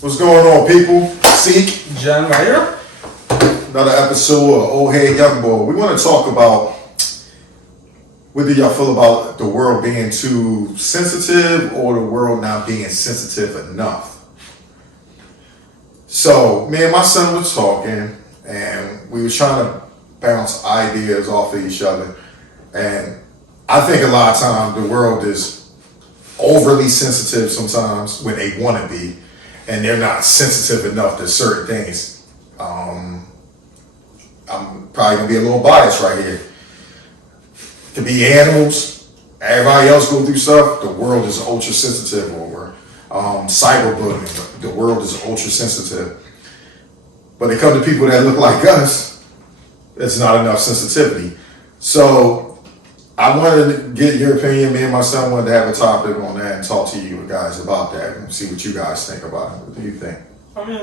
What's going on, people? Seek. Jen right here. Another episode of Oldhead Young Boy. We want to talk about what do y'all feel about the world being too sensitive or the world not being sensitive enough. So, me and my son was talking and we were trying to bounce ideas off of each other. And I think a lot of times the world is overly sensitive sometimes when they want to be, and they're not sensitive enough to certain things. I'm probably gonna be a little biased right here. To be animals, everybody else go through stuff, the world is ultra sensitive over. Cyberbullying, the world is ultra sensitive. But it comes to people that look like us, it's not enough sensitivity. So I wanted to get your opinion. Me and my son wanted to have a topic on that and talk to you guys about that and see what you guys think about it. What do you think? I mean,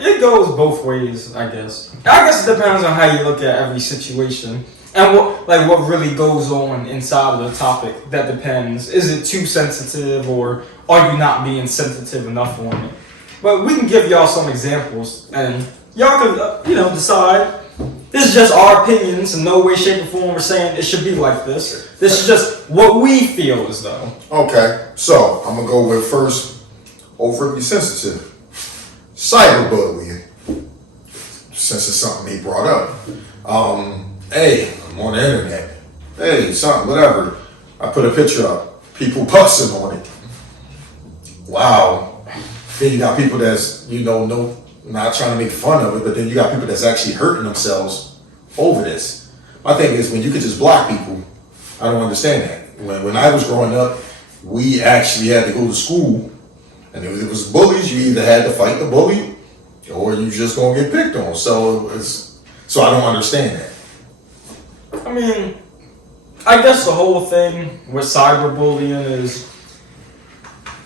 it goes both ways, I guess. I guess it depends on how you look at every situation and what really goes on inside of the topic. That depends. Is it too sensitive, or are you not being sensitive enough on it? But we can give y'all some examples, and y'all can, decide. This is just our opinions. In no way, shape, or form we're saying it should be like this. This is just what we feel as though. Okay, so I'm gonna go with first, overly sensitive. Cyberbullying, since it's something he brought up. Hey, I'm on the internet. Hey, something, whatever. I put a picture up. People busting on it. Wow. Then you got people that's, not trying to make fun of it, but then you got people that's actually hurting themselves over this. My thing is, when you could just block people, I don't understand that. When I was growing up, we actually had to go to school, and if it was bullies, you either had to fight the bully, or you just gonna get picked on. So I don't understand that. I mean, I guess the whole thing with cyberbullying is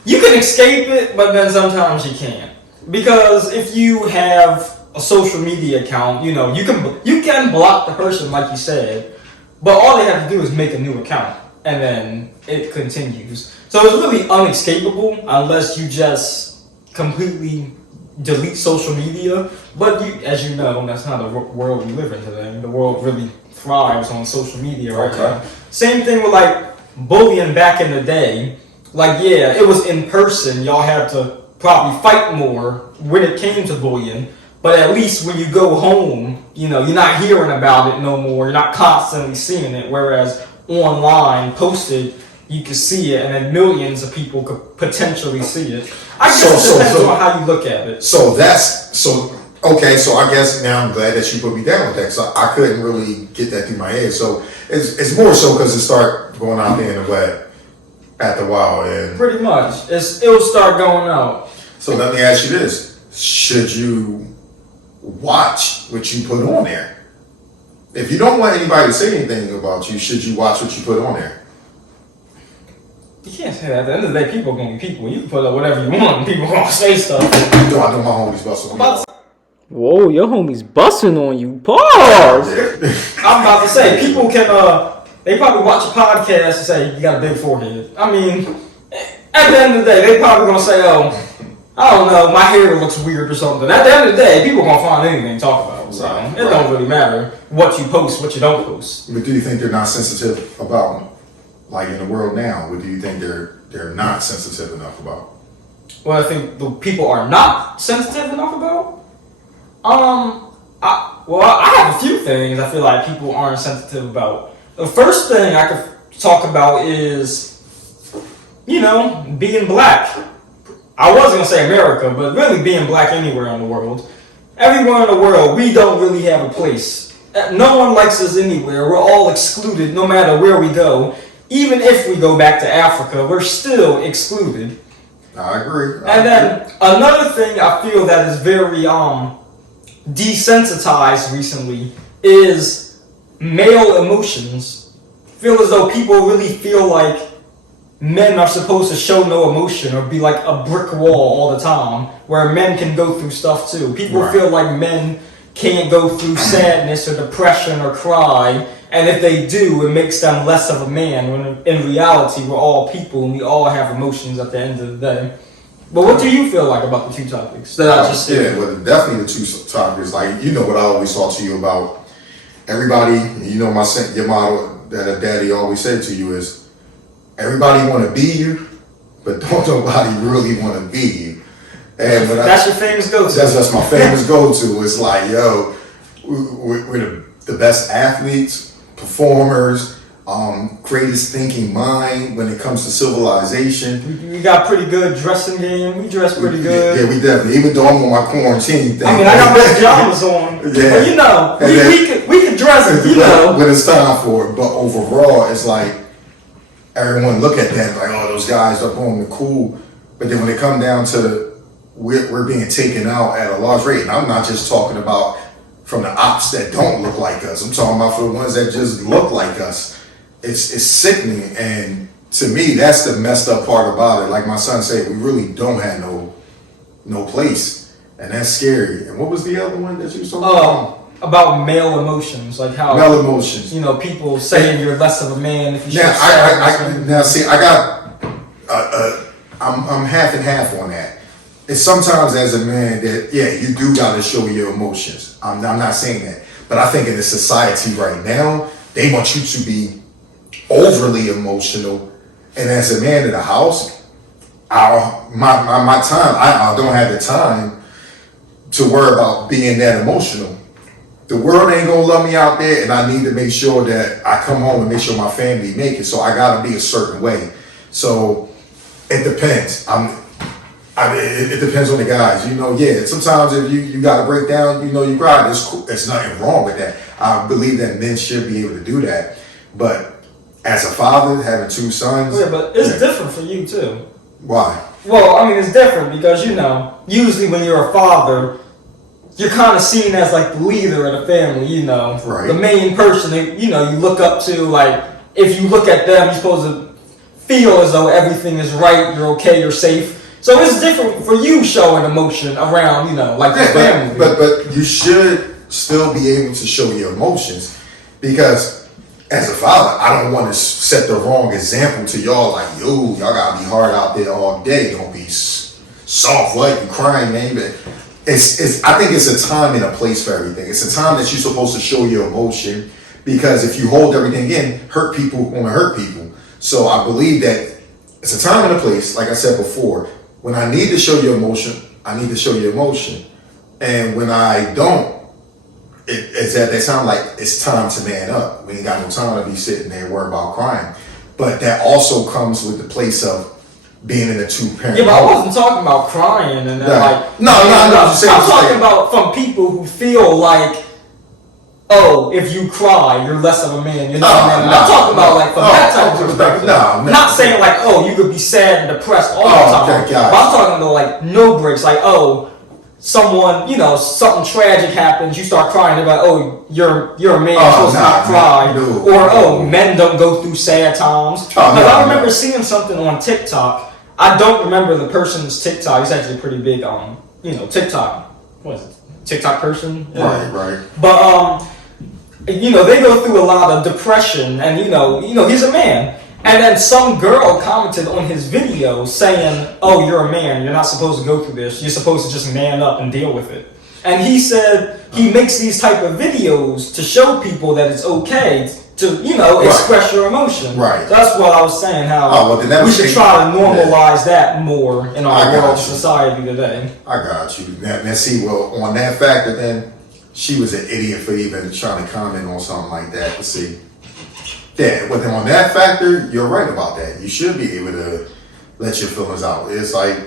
you can escape it, but then sometimes you can't. Because if you have a social media account, you can block the person like you said, but all they have to do is make a new account, and then it continues. So it's really unescapable unless you just completely delete social media. But as you know, that's not the world we live in today. The world really thrives on social media right now. Same thing with bullying back in the day. It was in person. Y'all had to probably fight more when it came to bullying, but at least when you go home, you're not hearing about it no more. You're not constantly seeing it. Whereas online, posted, you can see it, and then millions of people could potentially see it. I guess it depends on how you look at it. Okay, so I guess now I'm glad that you put me down with that, because I couldn't really get that through my head. So it's more so because it started going out there in the web after a while. And pretty much. It'll start going out. So let me ask you this. Should you watch what you put on there? If you don't want anybody to say anything about you, should you watch what you put on there? You can't say that. At the end of the day, people are going to be people. You can put up whatever you want and people are going to say stuff. I know my homies busting on me. Whoa, your homie's busting on you. Pause! I'm about to say, people can, they probably watch a podcast and say, you got a big forehead. I mean, at the end of the day, they probably going to say, I don't know, my hair looks weird or something. At the end of the day, people are going to find anything to talk about. So it don't really matter what you post, what you don't post. But do you think they're not sensitive about, in the world now, what do you think they're not sensitive enough about? What I think the people are not sensitive enough about? I have a few things I feel like people aren't sensitive about. The first thing I could talk about is, being black. I was going to say America, but really being black anywhere in the world. Everywhere in the world, we don't really have a place. No one likes us anywhere. We're all excluded no matter where we go. Even if we go back to Africa, we're still excluded. I agree. Then another thing I feel that is very desensitized recently is male emotions. I feel as though people really feel like men are supposed to show no emotion or be like a brick wall all the time, where men can go through stuff too. People feel like men can't go through sadness or depression or cry, and if they do, it makes them less of a man, when in reality we're all people and we all have emotions at the end of the day. But what do you feel like about the two topics that I just said? Yeah, well, definitely the two topics. Like, you know what I always talk to you about. Everybody, you know, your motto that a daddy always said to you is, everybody want to be you, but don't nobody really want to be you. And that's your famous go-to. That's my famous go-to. It's like, yo, we're the best athletes, performers, greatest thinking mind when it comes to civilization. We got pretty good dressing game. We dress pretty good. Yeah, we definitely. Even though I'm on my quarantine thing. I mean, I got my pajamas on. Yeah. But you know, we can dress it, you know. When it's time for it. But overall, it's like, everyone look at that like, oh, those guys are boom, they're cool. But then when it come down to we're being taken out at a large rate, and I'm not just talking about from the ops that don't look like us. I'm talking about for the ones that just look like us. It's sickening, and to me, that's the messed up part about it. Like my son said, we really don't have no place, and that's scary. And what was the other one that you saw? About male emotions, like how male emotions. You know, people saying you're less of a man if you. Now, see, I got. I'm half and half on that. It's sometimes as a man that you do got to show your emotions. I'm not saying that, but I think in the society right now, they want you to be overly emotional, and as a man in the house, my time, I don't have the time to worry about being that emotional. The world ain't gonna love me out there, and I need to make sure that I come home and make sure my family make it. So I gotta be a certain way. So it depends. It depends on the guys. You know, sometimes if you gotta break down, you know, you cry. There's nothing wrong with that. I believe that men should be able to do that. But as a father, having two sons. Yeah, but it's different for you too. Why? Well, I mean, it's different because, you know, usually when you're a father, you're kind of seen as like the leader of the family, you know, right. The main person that, you know, you look up to. Like, if you look at them, you're supposed to feel as though everything is right, you're okay, you're safe. So it's different for you showing emotion around, you know, like your family. But you should still be able to show your emotions, because as a father, I don't want to set the wrong example to y'all. Like, yo, y'all gotta be hard out there all day. Don't be soft like you crying, man. But I think it's a time and a place for everything. It's a time that you're supposed to show your emotion, because if you hold everything in, hurt people want to hurt people. So I believe that it's a time and a place, like I said before. When I need to show your emotion, I need to show your emotion. And when I don't, it's at that time like it's time to man up. We ain't got no time to be sitting there worrying about crying. But that also comes with the place of being in a two-parent. Yeah, but I wasn't talking about crying and like. No. I'm talking about from people who feel like, oh, if you cry, you're less of a man. You're not a man. I'm talking about like from that type of perspective. No. Not saying like, oh, you could be sad and depressed all the time. Okay, but I'm talking about like no breaks. Like, oh, someone, you know, something tragic happens, you start crying. They're like, oh, you're a man, you're supposed to not cry. No. Men don't go through sad times. Because I remember seeing something on TikTok. I don't remember the person's TikTok. He's actually pretty big on, TikTok. What is it? TikTok person? Right. But you know, they go through a lot of depression, and you know, he's a man. And then some girl commented on his video saying, oh, you're a man, you're not supposed to go through this, you're supposed to just man up and deal with it. And he said he makes these type of videos to show people that it's okay to, express your emotion. Right. So that's what I was saying, how we should try to normalize that more in our world society today. I got you. Now see, well, on that factor then, she was an idiot for even trying to comment on something like that. But see, yeah, but then on that factor, you're right about that. You should be able to let your feelings out. It's like,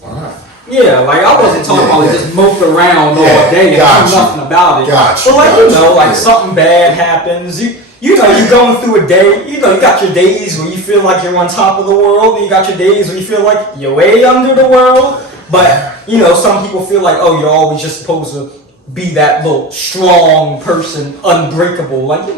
why not? Yeah, like I wasn't talking about just mope around all day and do nothing about it. But like something bad happens. You know, you're going through a day. You know, you got your days where you feel like you're on top of the world, and you got your days where you feel like you're way under the world. But some people feel like, oh, you're always just supposed to be that little strong person, unbreakable. Like,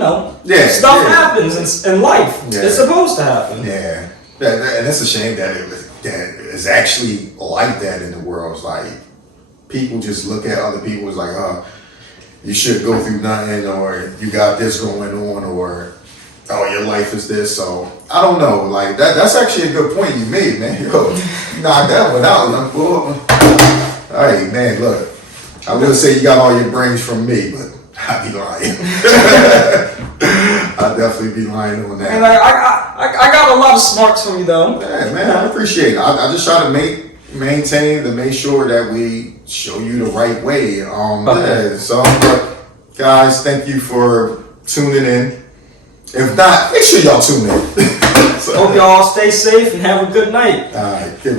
stuff happens in life. Yeah. It's supposed to happen. Yeah. And it's a shame that it's actually like that in the world. It's like people just look at other people as like, you should go through nothing, or you got this going on, or oh, your life is this. So I don't know. Like that's actually a good point you made, man. Yo, you knocked that one out, young boy. All right, man. Look, I will say you got all your brains from me, but I'd be lying. I'd definitely be lying on that. And I got a lot of smarts from you, though. Yeah, man, I appreciate it. I just try to maintain to make sure that we show you the right way. Yeah, so, guys, thank you for tuning in. If not, make sure y'all tune in. Hope y'all stay safe and have a good night. All right, give it.